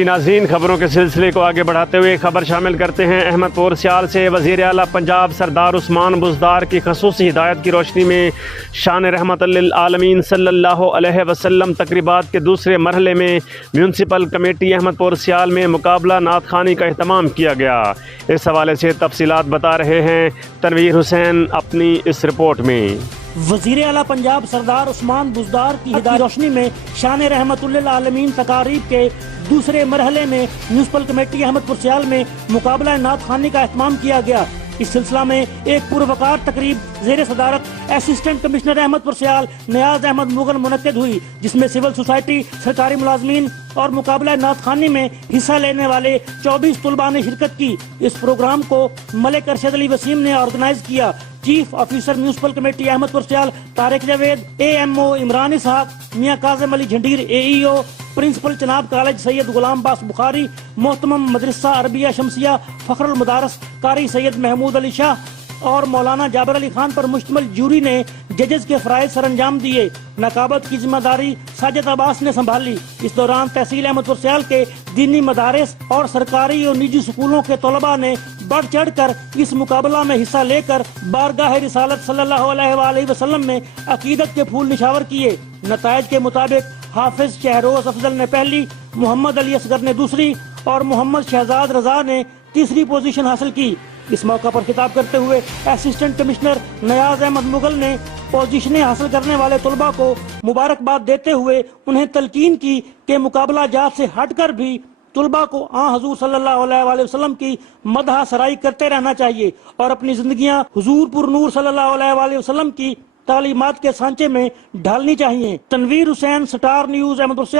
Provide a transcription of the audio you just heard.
جی ناظرین، خبروں کے سلسلے کو آگے بڑھاتے ہوئے خبر شامل کرتے ہیں احمد پور سیال سے۔ وزیر اعلیٰ پنجاب سردار عثمان بزدار کی خصوصی ہدایت کی روشنی میں شان رحمت للعالمین صلی اللہ علیہ وسلم تقریبات کے دوسرے مرحلے میں میونسپل کمیٹی احمد پور سیال میں مقابلہ نعت خوانی کا اہتمام کیا گیا۔ اس حوالے سے تفصیلات بتا رہے ہیں تنویر حسین اپنی اس رپورٹ میں۔ وزیر اعلیٰ پنجاب سردار عثمان بزدار کی ہدایت کی روشنی میں شان رحمت للعالمین تقاریب کے دوسرے مرحلے میں میونسپل کمیٹی احمد پور سیال میں مقابلہ نعت خوانی کا اہتمام کیا گیا۔ اس سلسلہ میں ایک پروقار تقریب زیر صدارت اسسٹنٹ کمشنر احمد پور سیال نیاز احمد مغل منعقد ہوئی، جس میں سول سوسائٹی، سرکاری ملازمین اور مقابلہ نعت خوانی میں حصہ لینے والے 24 طلباء نے شرکت کی۔ اس پروگرام کو ملک ارشد علی وسیم نے آرگنائز کیا۔ Chief officer municipal committee Ahmedpur Sial Tariq Javed, A M O Imran Ishaq, Mian Kazim Ali Jhandir A E O, principal Chenab college Syed Ghulam Abbas بخاری، محتمم مدرسہ عربیہ شمسیہ فخر المدارس قاری سید محمود علی شاہ اور مولانا جابر علی خان پر مشتمل جوری نے ججز کے فرائض سر انجام دیے۔ نقابت کی ذمہ داری ساجد عباس نے سنبھالی۔ اس دوران تحصیل احمد پور سیال کے دینی مدارس اور سرکاری اور نجی سکولوں کے طلباء نے بڑھ چڑھ کر اس مقابلہ میں حصہ لے کر بارگاہ رسالت صلی اللہ علیہ وآلہ وسلم میں عقیدت کے پھول نشاور کیے۔ نتائج کے مطابق حافظ شہروز افضل نے پہلی، محمد علی اصغر نے دوسری اور محمد شہزاد رضا نے تیسری پوزیشن حاصل کی۔ اس موقع پر خطاب کرتے ہوئے اسسٹنٹ کمشنر نیاز احمد مغل نے پوزیشنیں حاصل کرنے والے طلباء کو مبارکباد دیتے ہوئے انہیں تلقین کی کہ مقابلہ جات سے ہٹ کر بھی طلباء کو حضور صلی اللہ علیہ وآلہ وسلم کی مدح سرائی کرتے رہنا چاہیے اور اپنی زندگیاں حضور پر نور صلی اللہ علیہ وآلہ وسلم کی تعلیمات کے سانچے میں ڈھالنی چاہیے۔ تنویر حسین، سٹار نیوز، احمد پور سیال۔